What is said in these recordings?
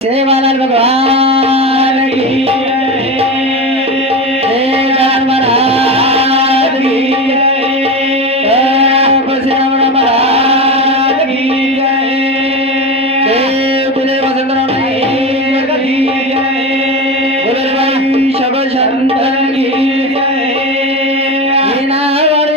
सेवालाल भगवान की जय, सेवालाल महाराज की जय, परशुराम महाराज की जय, देव दिले वसंतराम की जय, गुरुदेव शब शंकर की जय, मीनावाड़ी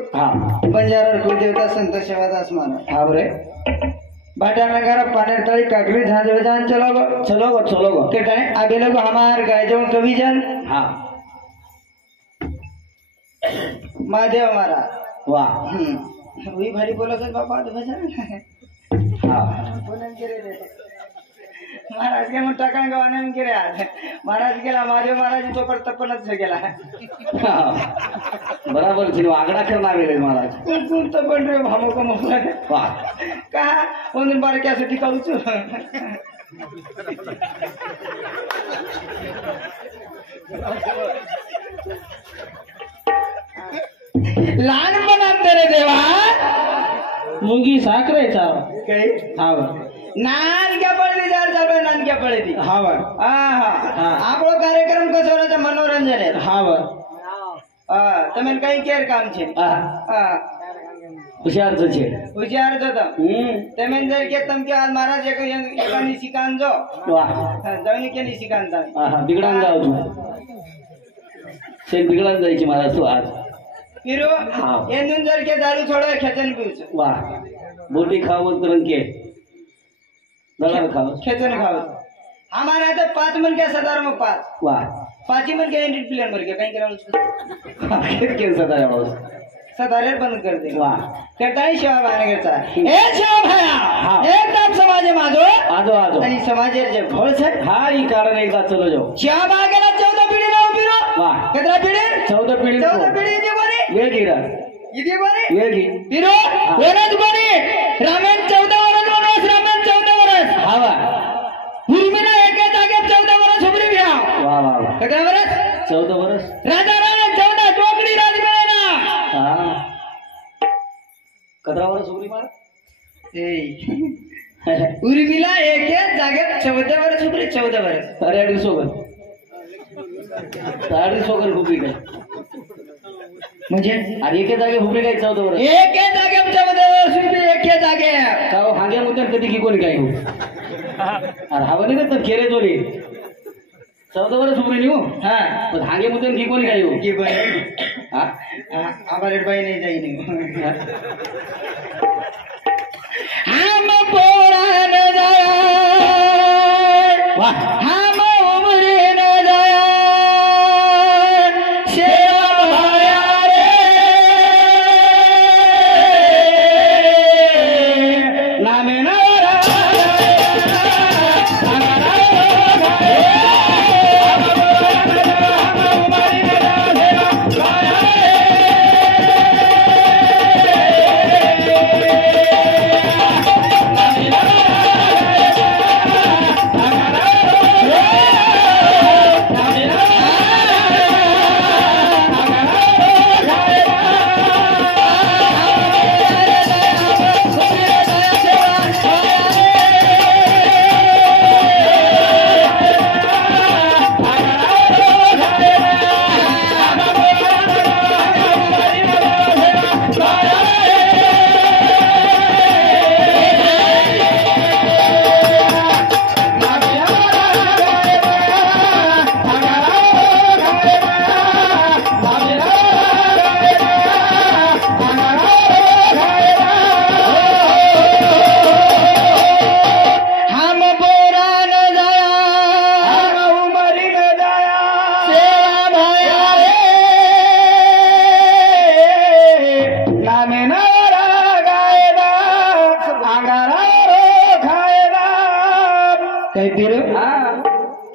बंजारा कुलदेवता संत सेवादास महाराज हाँ रे बाटा नगर पानेर तली काकड़ी झांझ बजान चलो के टाइम आगे लोग हमार गाय जो कवि जन हाँ महादेव हमारा वाह वही भारी बोला सर बाबा तो भजन हाँ बोलन के रे महाराज के मन टाका गाने में गिरे आज महाराज गेला महादेव महाराज तो पर तपनच गेला बराबर छी आगडा करना गेले महाराज तू तो बन रे भामो को मोला वाह का उन बार क्या से करू छु लहान बनाते रे देवा मुंगी साखरे चाव काही हाव नान क्या पडली जार चालू नान क्या पडली हाव આપણો કાર્યક્રમ કશો રે મનોરંજન હે हाव તમે કઈ કેર કામ છે हुशार छे હોશિયાર છો તમે જર કે તમ કે આજ મહારાજ એક એકાની શિકાન જો वाह જવની કેની શિકાન તા बिगडान जाऊ तू से बिगडान जायची महाराज तू आज फिरो एनुन जर के दारू छोड़ो खेचन पीउछ वाह बोटी खाओ तुरंत के दलाल खाओ खेचन खाओ हमारे तो 5 मन के सदार में 5 वाह 5 मन के एंट्री प्लेन मर के कहीं करा उसको फिर कैसे सदा जाओ सदारे बंद कर दे वाह कटाई शिवा बाने करता ए शिवा भया एकदम समाजे माजो आजो आजो आणि समाजे जे भोळ छे हां ई कारण एकदा चलो जाओ शिवा बागेला 14 पिढी राव पिरो वाह कतरा पिढी 14 पिढी इदी कोणी ये गिरा इदी कोणी ये गी पिरो वरद कोणी रामेन 14 वर्ष वनवास रामेन 14 वर्ष हावा उर्मिला एके जागे 14 वर्ष उभरी भ्या वाह वाह कतरा वर्ष 14 वर्ष राजा राणे 14 टोकडी राज मिळेना हां कतरा वर्ष उभरी मार ए उर्मिला एके जागे 14 वर्ष उभरी 14 वर्ष अरे अडी सोगन साडी सोगन उभरी काय म्हणजे आणि एके जागे उभरी काय 14 वर्ष एके जागे 14 वर्ष उभरी एके जागे का हागे मुद्दे कधी की कोणी काय हो अरे हवनी ना तर केरे जोली 14 वर्ष उभरी निऊ हां पण हागे मुद्दे की कोणी काय हो की बाई हां आबारे बाई नाही जाई नाही हम पोरान जाय वाह हम उमरे न जाय सेवा भया रे नामे न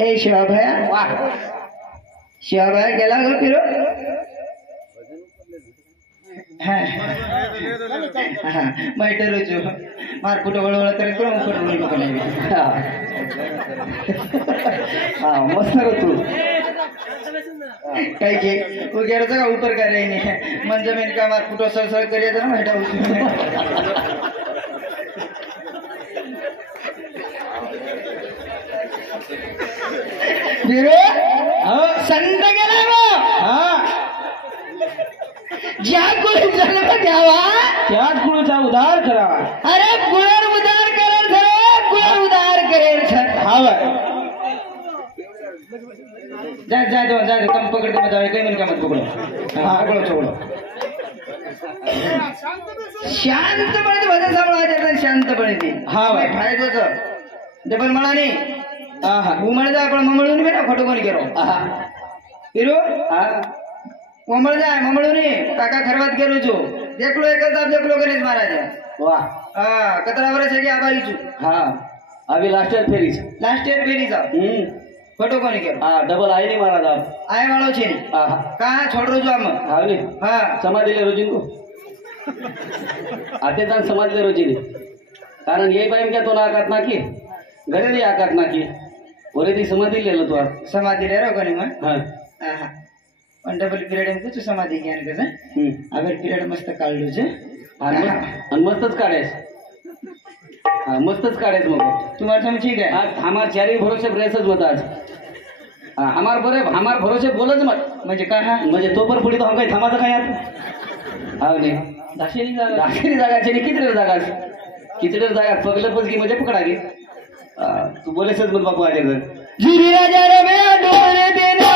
ए शिवाभया वा शिवाभया गेला ग फिरो माहिती रोजू मारपुट वळवळ तरी हा मस्त रे तू काही घे वगैरे का ऊपर का रे मन जमीन का मारपुटो सळसळ करी ना माहिती फिरो संत गेला ज्या कुळी जन्म द्यावा त्याच कुळचा उद्धार करावा अरे कुळ उद्धार करेल सर कुळ उद्धार करेल सर हाव जा दो कम पकडते मग जावे काही म्हणे का मत पकडो हा पकडो चोकडो शांतपणे भजन सांभाळा शांतपणे ती हा फायद्याच डबल म्हणाने उमळ जा आपण ममळून बी ना खोटं कोणी केलो फिरू कोमळ जाय ममळून काका खरवात गेलो छो देखलो एकच आप देखलो गणेश महाराज वाह हा कतरा वर्ष है आभारी छू हाँ अभी लास्ट ईयर फेरीज लास्ट ईयर फेरी जा खोटो कोणी केलो हाँ डबल आई नहीं मारा था आय वाळो छे कहाँ छोड़ रो जो हम हाँ नहीं हाँ समाधी ले रोजिन को आते तान समाधी ले रोजिन कारण ये बाइम क्या तो ना आकात ना की घरे नहीं आकात ना की ओरे दी समाधी ले लो तो आप समाधी ले रो कोणी मग हाँ हा पण डबल पिरियड में कुछ समाधी ज्ञान कसं अगर पिरियड मस्त काढलो छे आणि मस्तच काढायस हाँ मस्तच काढायस मग तुम्हारा समझ ठीक है आज हमार चारी भरोसे प्रेसच मत आज हमार भरोसे बोलच मत म्हणजे काय हा म्हणजे तो पण पुढे तो हम काही थांबायचं काय यार हा नाही दाशेरी जागाचे नाही किती जागा पगलपच की म्हणजे पकडा घे तू बोलेसच मत बापू आज जिरी राजा रे बे डोरे देना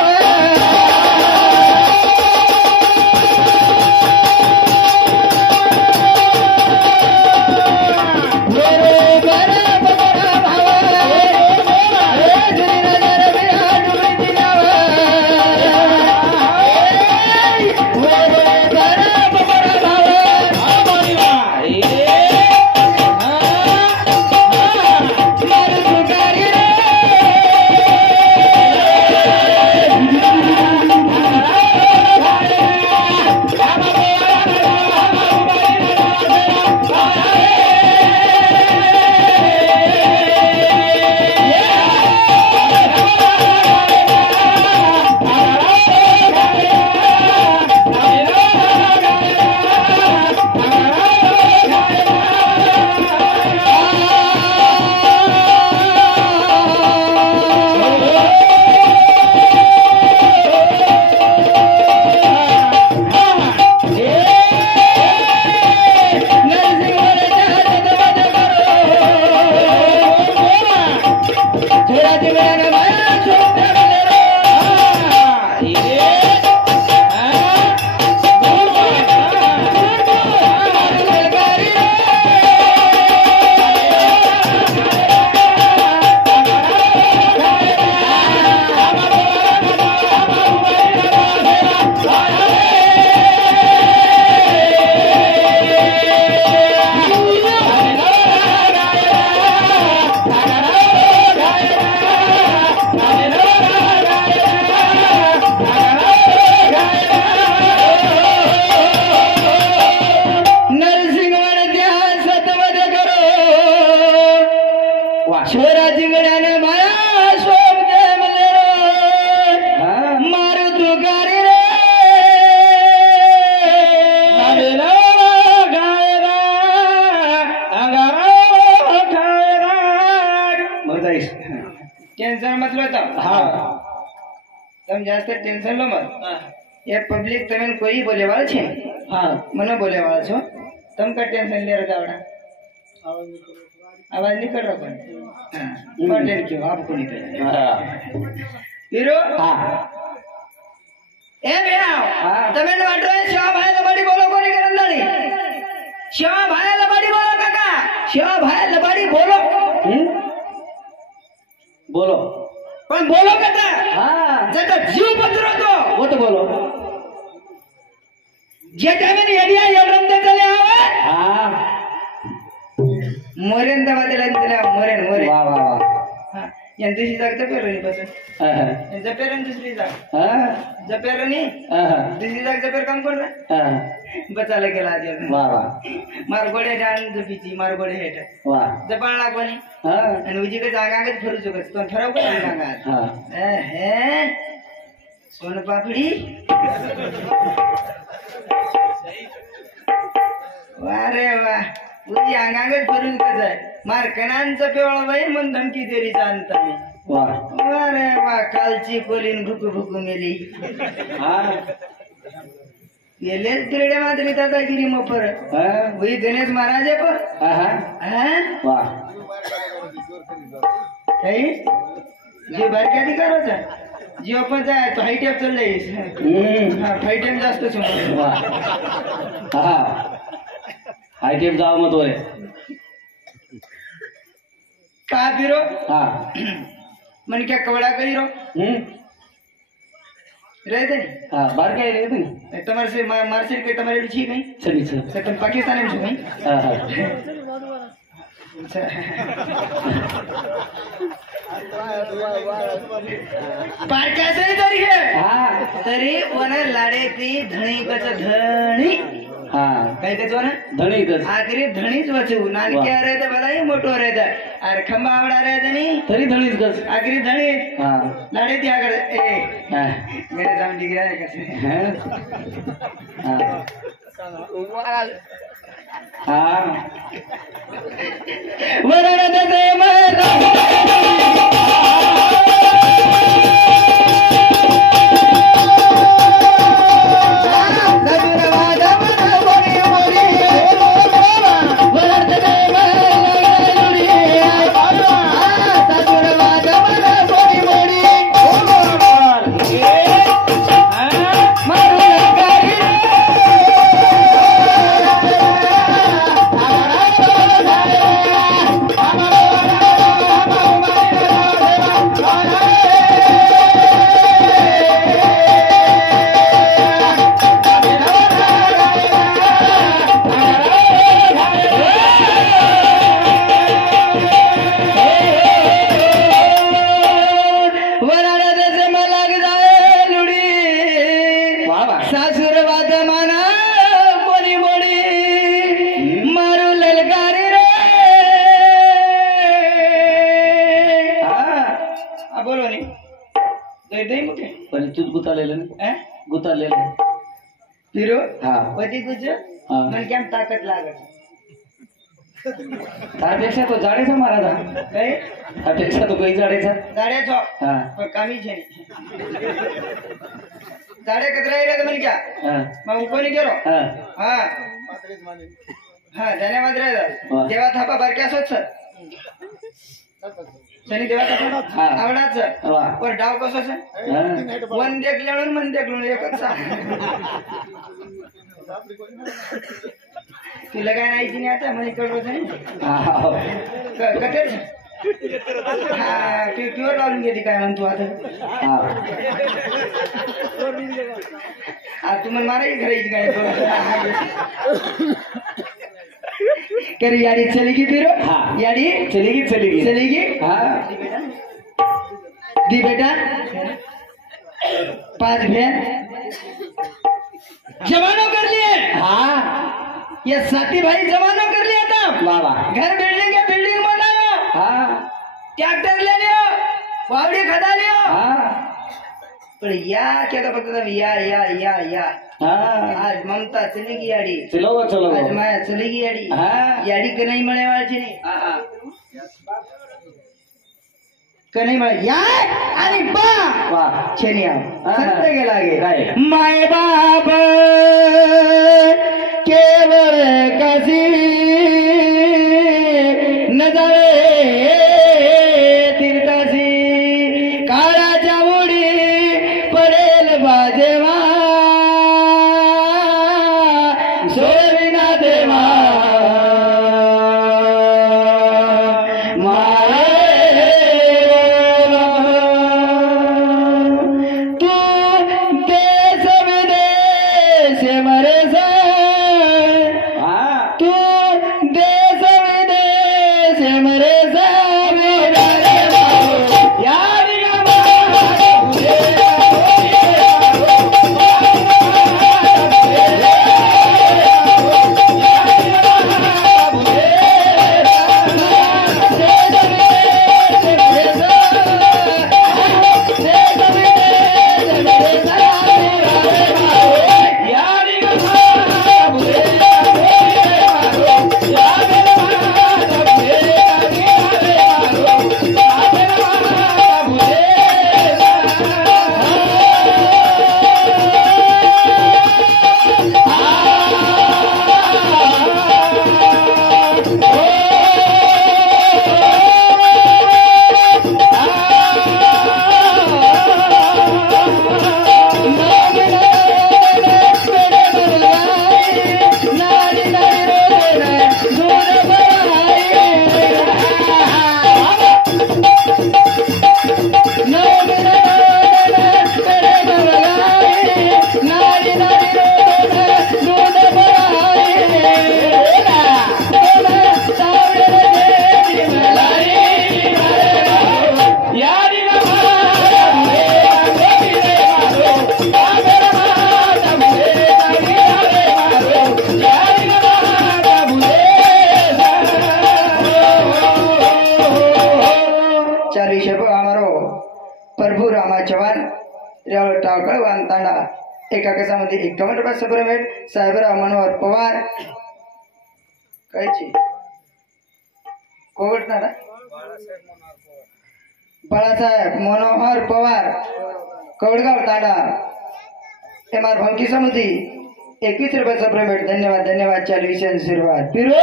टेंशन मत लो तुम जास्त टेंशन लो मत ये पब्लिक तमें कोई बोले वाला छे हाँ मनो बोले वाला छो तुम का टेंशन ले रहा जावड़ा आवाज नहीं कर रहा कौन हाँ क्यों आपको नहीं पता हीरो हाँ ए भैया तमें वाट रहे शिवा भाई लबाड़ी बोलो कोनी करन दानी शिवा भाई लबाड़ी बोलो काका शिवा भाई लबाड़ी बोलो बोलो पण बोलो कटा हाँ जटा जीव बदरो तो वो तो बोलो जे टाइम में एडिया एडरम दे चले आवे हाँ मोरेन दवा दे चले मोरेन वाह वाह वाह दुसरी जाग जपेरणी पासून जपेरणी दुसरी जाग जपेरणी दुसरी जाग जपेर काम कोण बचायला गेला आज मारगोडे जाण जपीची मारगोडे हेट जपाळला कोणी आणि उजी काही जागाच फिरू शकत पण फरक पण सांगा हे सोनपापडी वा रे वा उजी अंगांगच फिरू शकत आहे मारकणांचं पिवळा बाई मग धमकी तरी जाणता मी अरे वा कालची कोलीन भुकू भुकू मेली गेलेच तिरडे मात्र दादागिरी मोपर वही गणेश महाराज आहे पण जे बारक्या अधिकाराचा जी आपण जाय तो हाय टेप चाल जाईस हाय टेप जास्त हाय टेप जाव मत होय का फिरो मन क्या कवड़ा कही रो रहते नहीं बाहर क्या रहते नहीं तुम्हारे से मार्शल के तुम्हारे ठीक नहीं चलिए चल सर तुम पाकिस्तान में नहीं पार कैसे तरी है तरी वना लाडे ती धणी कच धणी काय कच वना धणी कच आखरी धणीच वाचू नानक्या रहते भलाई मोठो रहते अरे खंबा आवडा रहते नहीं तरी धणीच कच आखरी धणी लाडे ती आगर ए मेरे जाम डिग्री आहे कसे वरण दे मला ताकत लागत त्यापेक्षा तो जाडेचा महाराजा त्यापेक्षा तो काही जाडेचा जाड्याचो कामी छे जाडे कतरा रे म्हण क्या मग कोणी गेलो धन्यवाद रे देवा थापा बारक्या सोच शनी देवा थापा आवडाच पर डाव कसो छे वन देखलेणून मन देखलून एकच तुला काय नाही की आता मला कळवत नाही कटेल प्युअर लावून गेली काय म्हणतो आता तू मला मारायची घरायची काय करी याडी चलेगी फिरो याडी चलेगी चलेगी चलेगी दी बेटा 5 बहन जवानों कर लिए ये साथी भाई जवानों कर लिया था घर बिल्डिंग है बिल्डिंग बनाया ट्रैक्टर ले लियो वावड़ी खदा लियो पर या क्या तो पता था या आज ममता चलेगी याडी चलो आज माया चलेगी याडी याडी के नहीं मळे वाळची नहीं का नहीं मळे या आणि बा छेनी आओ संत के लागे माय बाप केवळ कसी नजरे तीर्थासी काळाच्या उडी पडेल बाजेवा सोविना देवा तू देश विदेश मरे देश विदेश मरे तांडा एका केसामध्ये 51 रुपये सप्रेमेट साहेबराव मनोहर पवार कायची कोविड ना बाळासाहेब मनोहर पवार कवडगाव तांडा MR भावकी समिती 21 रुपये सप्रेमेट धन्यवाद धन्यवाद चालू आशीर्वाद फिरू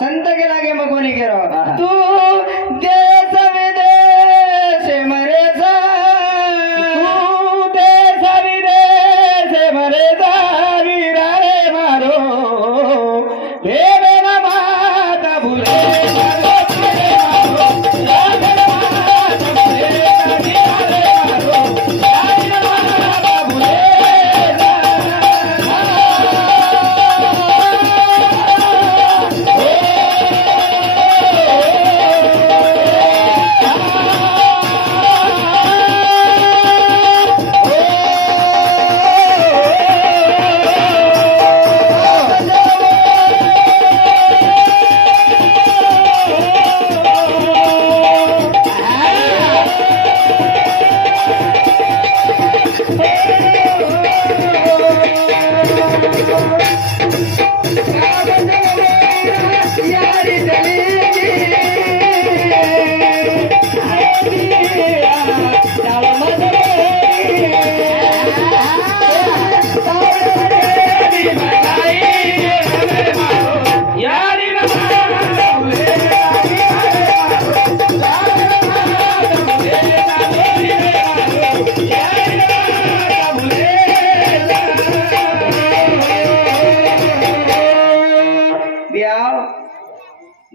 संत के लागे मग कोणी गेलो तू देश विदेश मरे जा तू देश विदेश मरे जा वीरा रे मारो देवे ना माता भुले मारो तेरे मारो लागे ना माता भुले वीरा रे मारो लागे ना माता भुले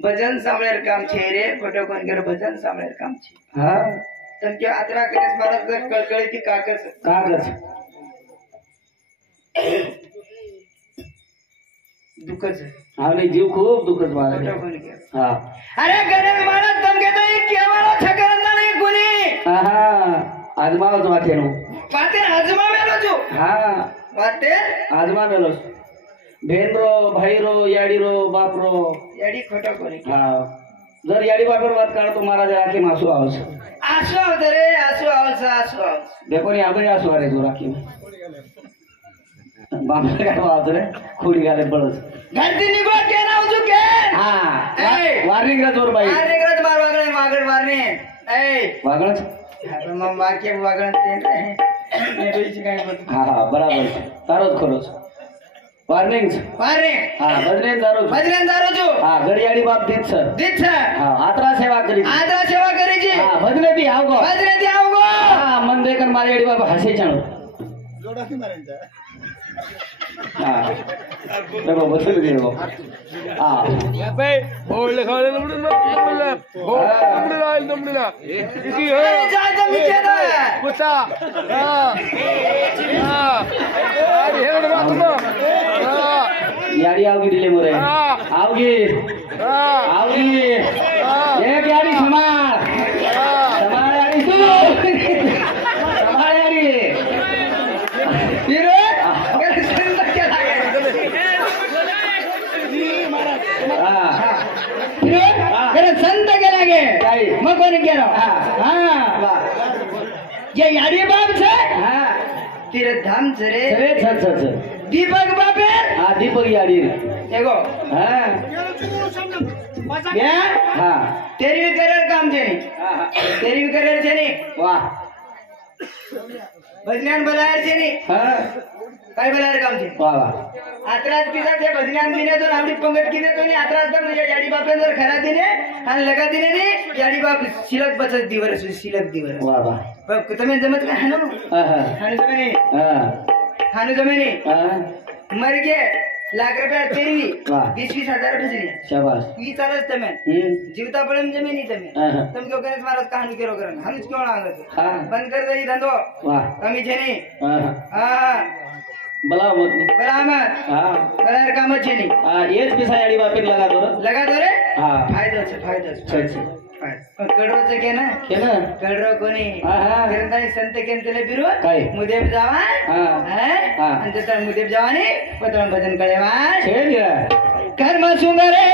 भजन सांभळेर काम छे रे फोटो कोण कर भजन सांभळेर काम छे हा तन के आत्रा करेस महाराज कळकळी ती काकस दुखच आम्ही जीव खूप दुखत महाराज फोटो कोण कर हा अरे गणेश महाराज तम के तो केवळ ठकरंदा नाही कोणी हा आजमावच वाटे नो वाते आजमा मेलो जो हा वाते आजमा मेलोस भेनरो भाईरो याडीरो बापरो याडी खोटो कोणी हा जर याडी बापर बात काढतो महाराज राखी मासू आवस आसू आवत रे आसू आवस देखो नी आपण आसू अरे जो राखी बापरे काय आवत रे खोडी घाले बळस घरती निघो के नाव चुके हा वार्निंग रा जोर बाई वार्निंग रा मार वागळे मागड मारने ए वागळच मग वाक्य वागण ते ने बेची काय बोल हा बराबर तारोच खरोच वार्निंग वार्निंग हा बजरेन दारो जो हा गडियाडी बाप देत सर हा आत्रा सेवा करी हा भजने ती आवगो हा मन देखन मारी याडी बाप हसे छाणो जोडा की मारायचा हा देखो बसल गेलो हा या बे बोल खाले नंबर हो नंबर किती हो जाय तर नीचे दा कुत्ता हां अरे हे बघा तुम याडी आवगी दिले मोरे आवगी एक याडी समार याडी तू समार याडी फिरो करे संत के लागे फिरो करे संत के लागे मग कोण केलो हा ये याडी बाप छे हा तीर्थधाम छे रे अरे छ दीपक बापे हा दीपक याडी एगो हा क्या हा तेरी भी करियर काम छे नी तेरी भी करियर छे नी वाह भजन्यान बलायर छे नी हा काय बलायर काम छे वाह वाह आत्राज पिसा ते भजन्यान दिने तो नामडी पंगत किने तो नी आत्राज तर म्हणजे याडी बापे जर खरा दिने आणि लगा दिने नी याडी बाप शिलक बचत दिवर शिलक दिवर वाह वाह तुम्ही जमत का हाणू हा हाणू जमेनी हा हाणू जमेनी हा मर गे लाख रुपया तेरी वाह 20-20 हजार भजनी शाबाश ई चालत तमे जीवता पड़े जमेनी तमे तुम क्यों गणेश महाराज कहानी करो करन हम क्यों लागत हा बंद कर दई धंधो वाह कमी छे नी हा हां बला मत बराबर हा बलायर काम छे नी येच पिसा याडी बापेन लगा दो रे हा फायदो छे छ कडरोचं के ना केलं कडरो कोणी हा. ग्रंथाने संत केंतले बिरू काय? मुदेब जावा हा. हा. आणि त्याचा मुदेब जावाने पत्र भजन कळेवा छेड कर्म सुंदरे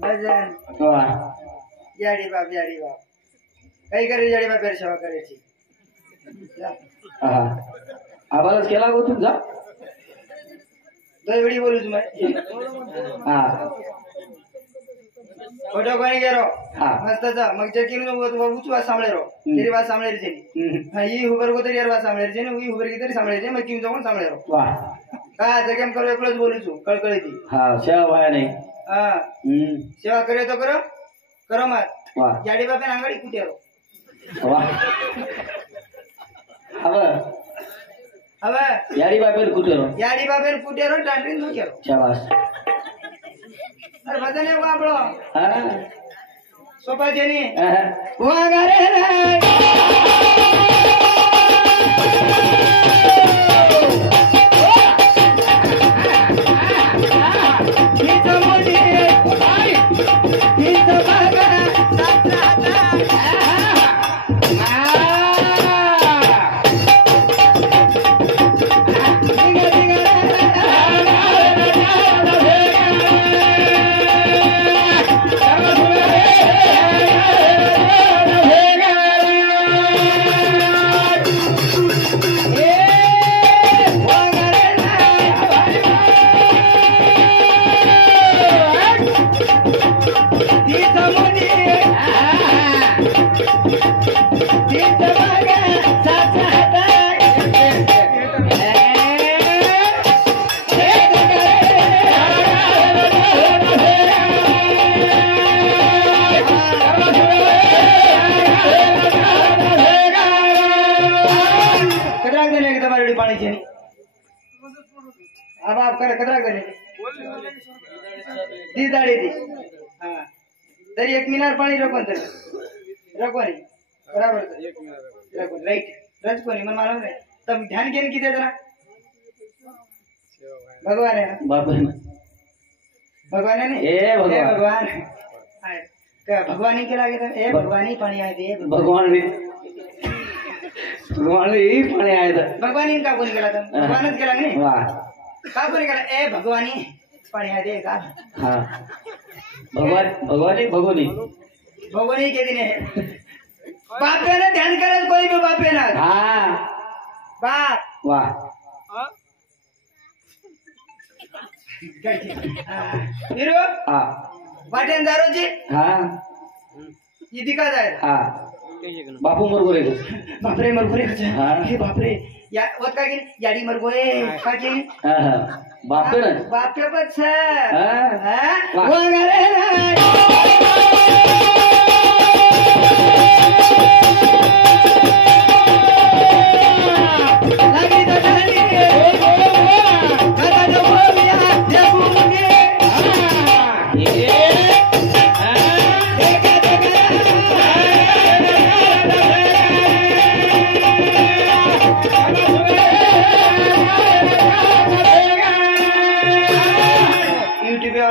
भजन वा याडी बाप काही करे याडी बाप सेवा करायची हा आवाज केला गो तुमचा दो वेळी बोलू तुम्ही हा फोटो कोणी गेलो हा मस्त मग जे किन उचू वाज सांभळे रो तेरी वाज सांभळे रे हा ई हुबर को तेरी वाज सांभळे रे उई हुबर की तेरी सांभळे रे मग किन जाऊन सांभळे रो वा का जगेम करो एकलोच बोलू छु कळकळी ती हा सेवा वाया नाही हा सेवा करे तो करो मत वा याडी बापे आंगडी कुठे रो वा अब यारी बापेर कुठे रो याडी बापे कुठे रो टांटरीन नो केरो शाबास अरे भजन है आपलो हा सोपा देनी हा वागारे अब आप कर कतरा करे दी दाड़ी दी हाँ तरी एक मीनार पानी रखो नहीं बराबर रखो राइट रखो नहीं मन मालूम है तब ध्यान केन की दे जरा भगवान है भगवान है नहीं ए भगवान क्या भगवान ही के लागे था ए भगवान ही पानी आए थे भगवान ही पाणी आहे भगवान इनका कोणी केला था भगवानच केला नाही वाह का कोणी केला ए भगवानी पाणी आहे दे का हा भगवानी भगवानी के दिन है बापे ने ध्यान करे कोई भी बापे ना हाँ बाप वाह हिरो हाँ वाटेन दारोजी हाँ ये दिखा जाए हाँ बापू मरगोरे बापरे मरगोरे हाँ हे बापरे या वत का की याडी मरगोरे का की हाँ बापे ना बापे पछ हाँ हां वो गरे लगी तो चली कदा जो बोलिया देखू मुझे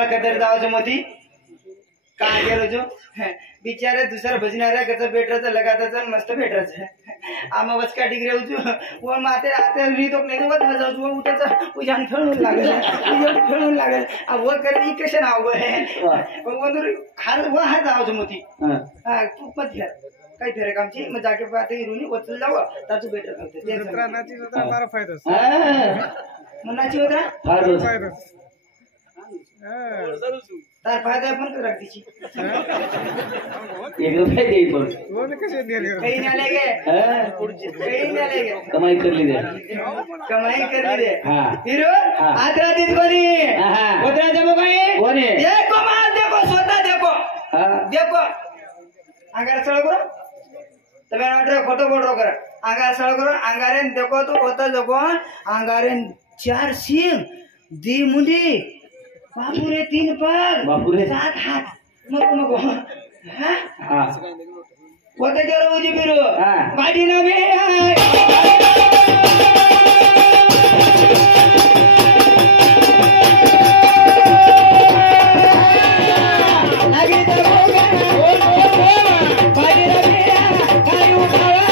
कदर जाओ मोती काय गेलो जो बिचारे दुसरा भजनाऱ्या कसं भेटराचं लगाताचं मस्त भेटराचं आम्हा वचका डिग्री होतो व माते आते रीतोक नाही वत जाऊ व उठाचं उजान खेळून लागेल व करणी कशा नाव पण वंदर हार व हा जाओ मोती हा तू मत घ्या काय फेरे कामची मग जाके पाते रुनी वचल जाव तातू भेटर करते ते नाची होता मारा फायदा मनाची होता फायदा तार फायदा पण कर रखती एक रुपये दे पण वो कैसे दे रहे हो कहीं ना लेगे कमाई कर ली दे हाँ हीरो आदरा दिन कोनी उधरा जब कोनी देखो मार देखो सोता देखो देखो आगार सळ करो तबे नाटे फोटो फोटो कर आगार सळ करो आंगारेन देखो तो होता देखो आंगारेन 4 सिंह दी मुंडी बापुरे 3 पग बापुरे 7 हात मग हाँ हाँ होते जरा मुझे बिरो हाँ बाड़ी ना भी लगी तो बाड़ी ना भी काई उठावे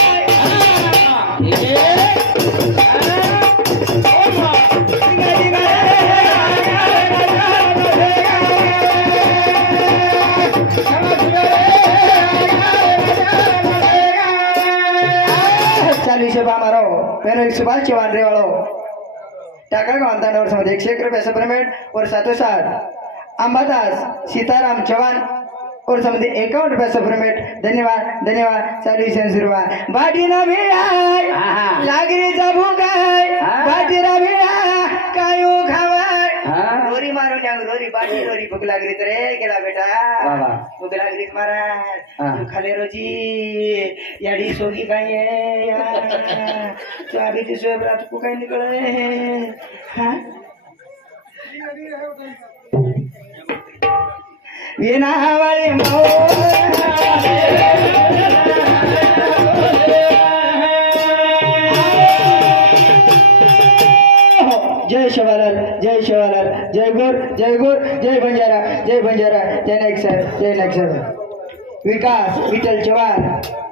बामारो मेनो सुभाष चव्हाण रेवाड़ो टाका गांव वर्ष मध्ये 101 रुपये सप्लिमेंट और 760 अंबादास सीताराम चव्हाण और समझे 51 रुपये सप्लिमेंट धन्यवाद धन्यवाद चालू सुरुवा बाटी ना भेळाय लागरी भूगाय बाटी ना भेळा कायो खावाय रोरी मारो जांग रोरी बाटी रोरी भूक लागली रे केला बेटा भूक लागली महाराज तू खाले रोजी याडी सोगी काय तू अभी ती सोय रात को काय निकळे हां विना वाली जय शिवालाल जय शिवालाल जय गुर जय गुर जय बंजारा जय बंजारा जय नाईक सर विकास विठ्ठल चव्हाण